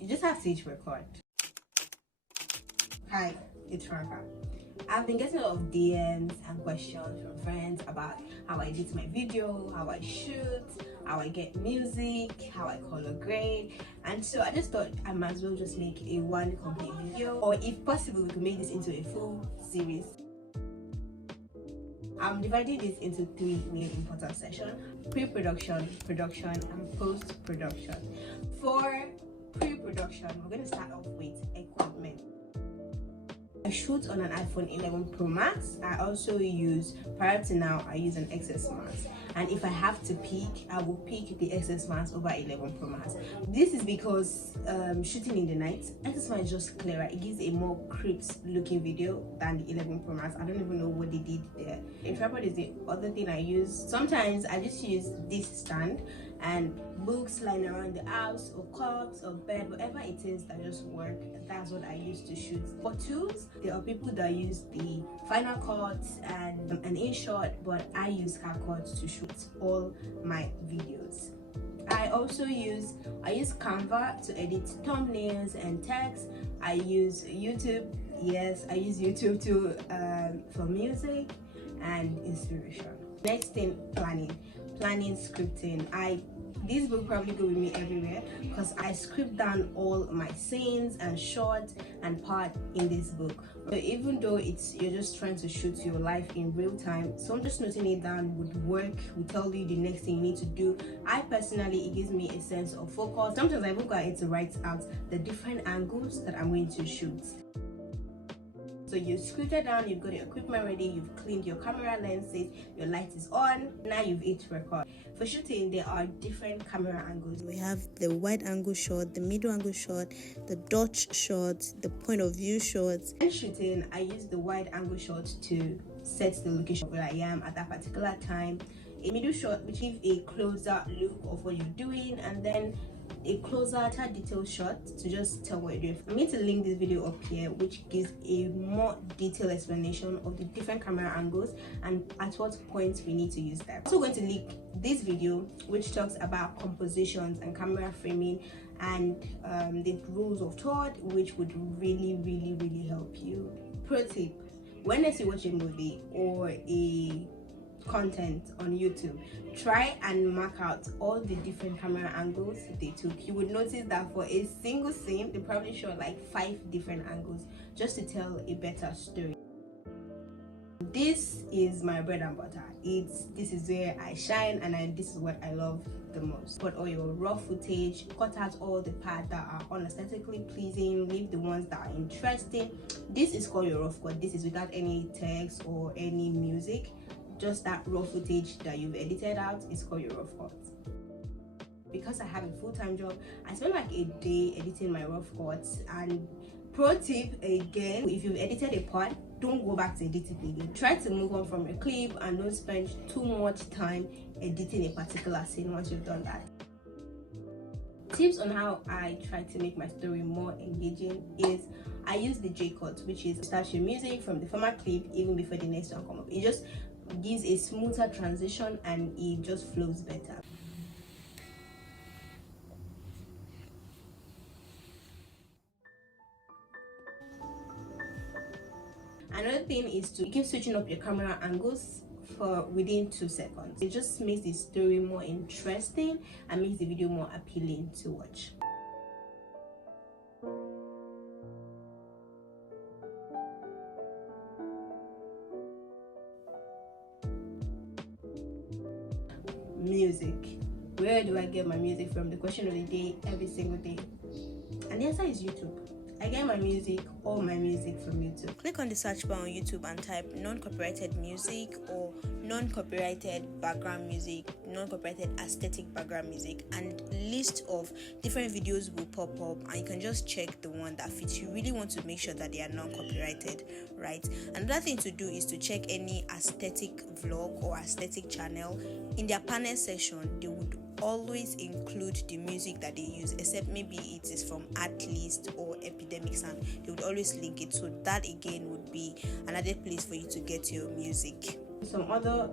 You just have to hit record. Hi, it's Franca. I've been getting a lot of DMs and questions from friends about how I edit my video, how I shoot, how I get music, how I color grade, and so I just thought I might as well just make a one complete video, or if possible we could make this into a full series. I'm dividing this into three main important sections: pre-production, production, and post-production. For pre-production, we're going to start off with equipment. I shoot on an iPhone 11 Pro Max. I also use, prior to now, I use an XS Max. And if I have to pick, I will pick the XS Max over 11 Pro Max. This is because shooting in the night, XS Max is just clearer. It gives a more crisp looking video than the 11 Pro Max. I don't even know what they did there. A tripod is the other thing I use. Sometimes I just use this stand and books lying around the house, or cups, or bed, whatever it is that just work. That's what I use to shoot. For tools, there are people that use the Final Cut and an InShot, but I use CapCut to shoot all my videos. I also use Canva to edit thumbnails and text. I use YouTube. Yes, I use YouTube to for music and inspiration. Next thing, planning, scripting. This book probably go with me everywhere because I script down all my scenes and shots and part in this book. So even though you're just trying to shoot your life in real time, so just noting it down would work, would tell you the next thing you need to do. I personally, it gives me a sense of focus. Sometimes I even got to write out the different angles that I'm going to shoot. So you've scripted down, you've got your equipment ready, you've cleaned your camera lenses, your light is on, now you've hit record. For shooting, there are different camera angles. We have the wide angle shot, the middle angle shot, the Dutch shot, the point of view shots. When shooting, I use the wide angle shot to set the location where I am at that particular time. A middle shot which gives a closer look of what you're doing, and then a closer detailed shot to just tell what you're doing. I'm going to link this video up here, which gives a more detailed explanation of the different camera angles and at what point we need to use them. I'm also going to link this video which talks about compositions and camera framing and the rules of third, which would really help you. Pro tip: when next you watch a movie or a content on YouTube, try and mark out all the different camera angles they took. You would notice that for a single scene they probably shot like 5 different angles just to tell a better story. This is my bread and butter. This is where I shine, and this is what I love the most. Put all your raw footage, cut out all the parts that are unaesthetically pleasing, leave the ones that are interesting. This is called your rough cut. This is without any text or any music. Just that raw footage that you've edited out is called your rough cut. Because I have a full-time job, I spend like a day editing my rough cuts. And pro tip again, if you've edited a part, don't go back to edit it again. Try to move on from your clip and don't spend too much time editing a particular scene once you've done that. Tips on how I try to make my story more engaging is I use the J-cut, which is start your music from the former clip even before the next one comes up. It just gives a smoother transition and it just flows better. Another thing is to keep switching up your camera angles for within 2 seconds. It just makes the story more interesting and makes the video more appealing to watch. Music. Where do I get my music from? The question of the day, every single day. And the answer is YouTube. I get my music, all my music, from YouTube. Click on the search bar on YouTube and type non-copyrighted music or non-copyrighted background music, non-copyrighted aesthetic background music, and list of different videos will pop up, and you can just check the one that fits. You really want to make sure that they are non-copyrighted, right? Another thing to do is to check any aesthetic vlog or aesthetic channel. In their panel section, they would always include the music that they use, except maybe it is from Artlist or Epidemic Sound. They would always link it, so that again would be another place for you to get your music. Some other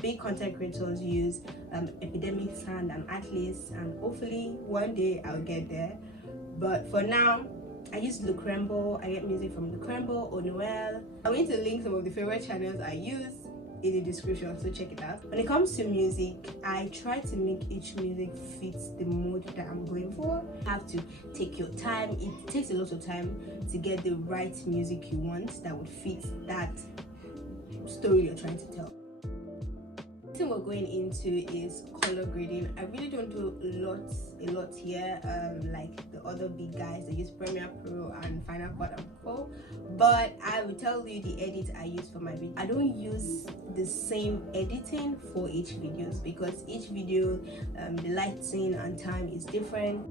big content creators use Epidemic Sound and Artlist, and hopefully one day I'll get there. But for now, I use Lucrembo. I get music from Lucrembo or Noel. I'm going to link some of the favorite channels I use in the description, so check it out. When it comes to music, I try to make each music fit the mood that I'm going for. You have to take your time. It takes a lot of time to get the right music you want that would fit that story you're trying to tell. The thing we're going into is color grading. I really don't do a lot here, like the other big guys that use Premiere Pro and Final Cut and Co. But I will tell you the edit I use for my video. I don't use the same editing for each videos because each video, the lighting and time is different.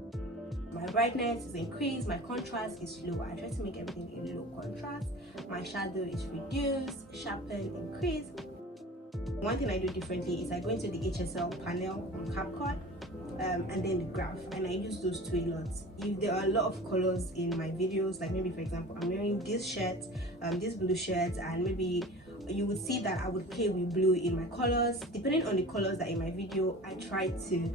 My brightness is increased, my contrast is lower. I try to make everything in low contrast. My shadow is reduced, sharpen, increase. One thing I do differently is I go into the HSL panel on CapCut and then the graph, and I use those two a lot. If there are a lot of colors in my videos, like maybe for example I'm wearing this shirt, this blue shirt, and maybe you would see that I would play with blue in my colors. Depending on the colors that are in my video, I try to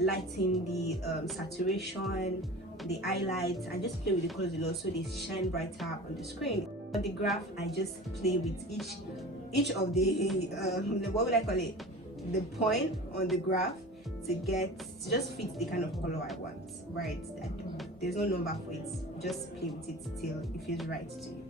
lighten the saturation, the highlights, and just play with the colors a lot so they shine brighter on the screen. On the graph, I just play with each of the what would I call it, the point on the graph to just fit the kind of color I want, right? There's no number for it, just play with it till it feels right to you.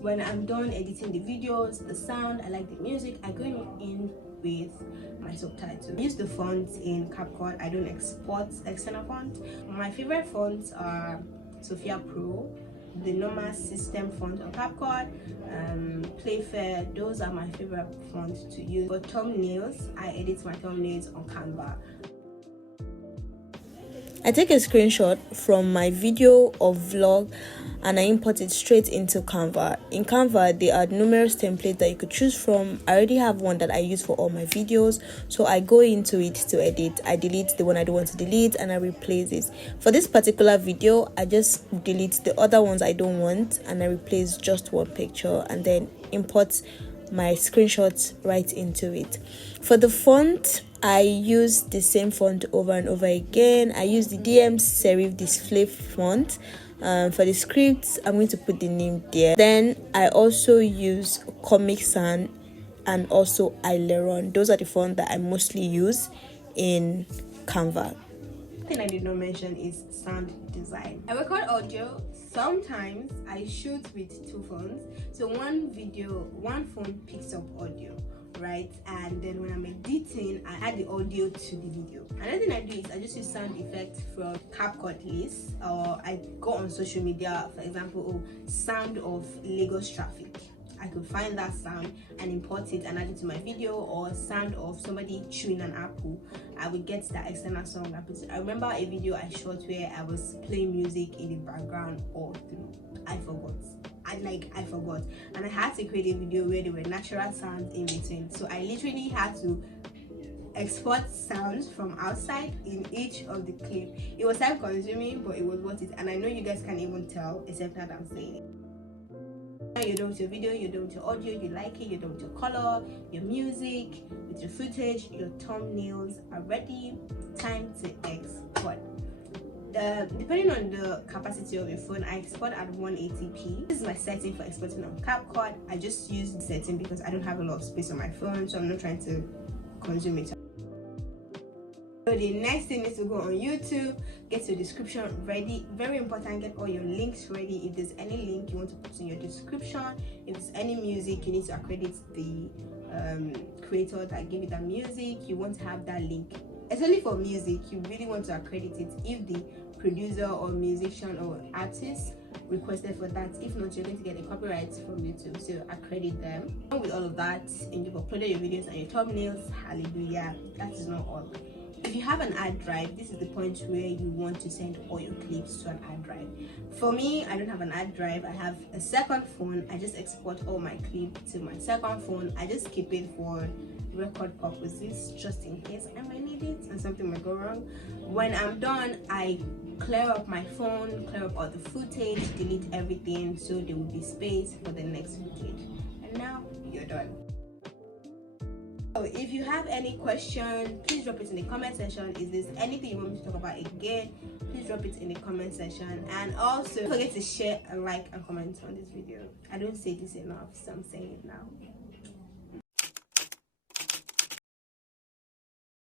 When I'm done editing the videos, the sound, I like the music, I go in with my subtitles. I use the fonts in CapCut. I don't export external fonts. My favorite fonts are Sophia Pro, the normal system font on CapCut, Playfair. Those are my favorite fonts to use. For thumbnails, I edit my thumbnails on Canva. I take a screenshot from my video or vlog and I import it straight into Canva. In Canva, there are numerous templates that you could choose from. I already have one that I use for all my videos, so I go into it to edit. I delete the one I don't want to delete and I replace it. For this particular video, I just delete the other ones I don't want and I replace just one picture and then import my screenshots right into it. For the font, I use the same font over and over again. I use the DM serif display font. For the scripts, I'm going to put the name there. Then I also use Comic Sans and also Aileron. Those are the fonts that I mostly use in Canva. One thing I did not mention is sound design. I record audio. Sometimes I shoot with two phones, so one phone picks up audio, right? And then when I'm editing, I add the audio to the video. Another thing I do is I just use sound effects from CapCut list, or I go on social media, for example, sound of Lagos traffic. I could find that sound and import it and add it to my video, or sound of somebody chewing an apple. I would get that external song. I remember a video I shot where I was playing music in the background, or I forgot, and I had to create a video where there were natural sounds in between. So I literally had to export sounds from outside in each of the clip. It was time-consuming, but it was worth it, and I know you guys can't even tell except that I'm saying it. You're done with your video, you're done with your audio, you like it, you're done with your color, your music, with your footage, your thumbnails are ready. Time to export. Depending on the capacity of your phone, I export at 180p. This is my setting for exporting on CapCut. I just use the setting because I don't have a lot of space on my phone, so I'm not trying to consume it. So the next thing is to go on YouTube, get your description ready. Very important, get all your links ready. If there's any link you want to put in your description, if there's any music, you need to accredit the creator that gave you that music. You want to have that link. Especially for music, you really want to accredit it if the producer or musician or artist requested for that. If not, you're going to get a copyright from YouTube, so accredit them. With all of that, and you've uploaded your videos and your thumbnails, hallelujah. That is not all. If you have an hard drive, this is the point where you want to send all your clips to an hard drive. For me, I don't have an hard drive. I have a second phone. I just export all my clips to my second phone. I just keep it for record purposes, just in case I might need it and something might go wrong. When I'm done, I clear up my phone, clear up all the footage, delete everything, so there will be space for the next footage. And now you're done. So if you have any question, please drop it in the comment section. Is there anything you want me to talk about again? Please drop it in the comment section, and also don't forget to share and like and comment on this video. I don't say this enough, so I'm saying it now.